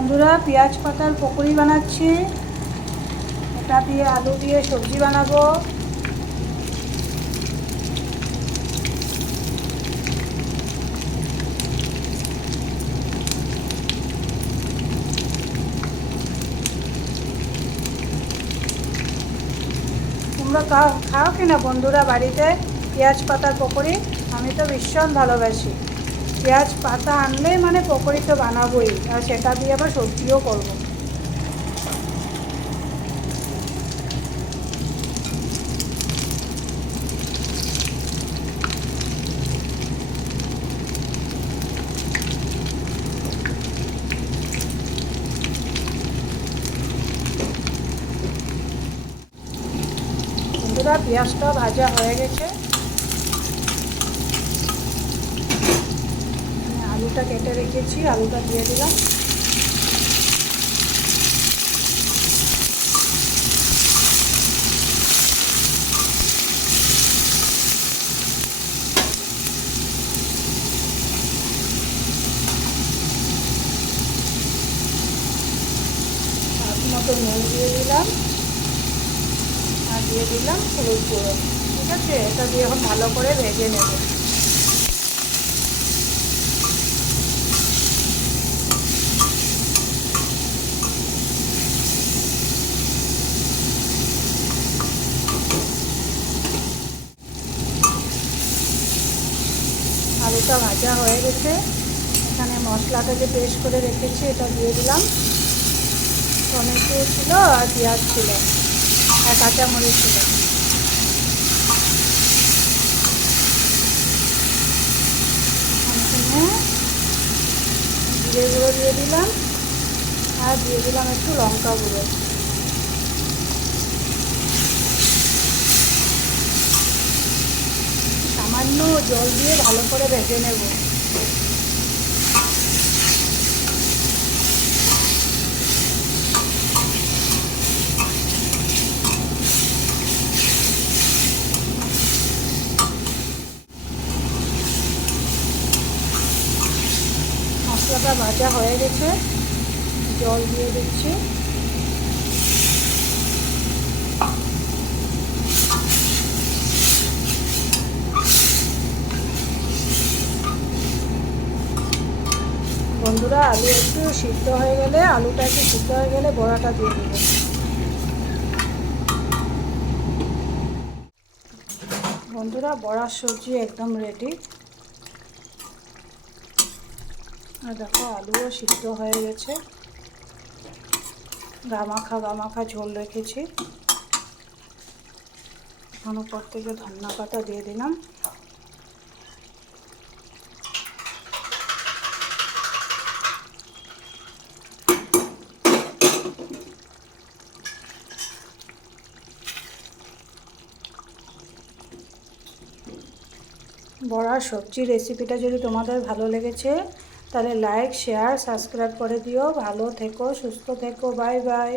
বন্ধুরা পেঁয়াজ পাতার পকোড়ি বানাচ্ছি। এটা দিয়ে আলু দিয়ে সবজি বানাবো। তোমরা খাও কিনা বন্ধুরা বাড়িতে পেঁয়াজ পাতার পকোড়ি? আমি তো ভীষণ ভালোবাসি। পেঁয়াজ পাতা আনলেই মানে পকোড়ি তো বানাবোই, আর সেটা দিয়ে আবার সবজিও করবো। বন্ধুরা পেঁয়াজটা ভাজা হয়ে গেছে, আলুটা কেটে রেখেছি, আলুটা দিয়ে দিলাম। মতো নুন দিয়ে দিলাম আর দিয়ে দিলাম হলুদ গুঁড়ো। ঠিক আছে, এটা দিয়ে এখন ভালো করে ভেজে নেব। আলুটা ভাজা হয়ে গেছে, এখানে মশলাটা যে পেস্ট করে রেখেছি এটা দিয়ে দিলাম। টমেটো ছিল আর পেঁয়াজ ছিল আর কাঁচামরিচ ছিল। জিরে গুঁড়ো দিয়ে দিলাম আর দিয়ে দিলাম একটু লঙ্কা গুঁড়ো। সামান্য জল দিয়ে ভালো করে ভেজে নেব। মশলাটা ভাজা হয়ে গেছে, জল দিয়ে দিচ্ছি। বন্ধুরা আলু একটু সিদ্ধ হয়ে গেলে, আলুটা একটু সিদ্ধ হয়ে গেলে বড়াটা দিয়ে দেব। বন্ধুরা বড়ার সবজি একদম রেডি। আর দেখো আলুও সিদ্ধ হয়ে গেছে, গামাখা ঝোল রেখেছি। এখন উপর থেকে ধনিয়া পাতা দিয়ে দিলাম। বড়ার সবজি রেসিপিটা যদি তোমাদের ভালো লেগেছে তাহলে লাইক, শেয়ার, সাবস্ক্রাইব করে দিও। ভালো থেকো, সুস্থ থেকো, বাই বাই।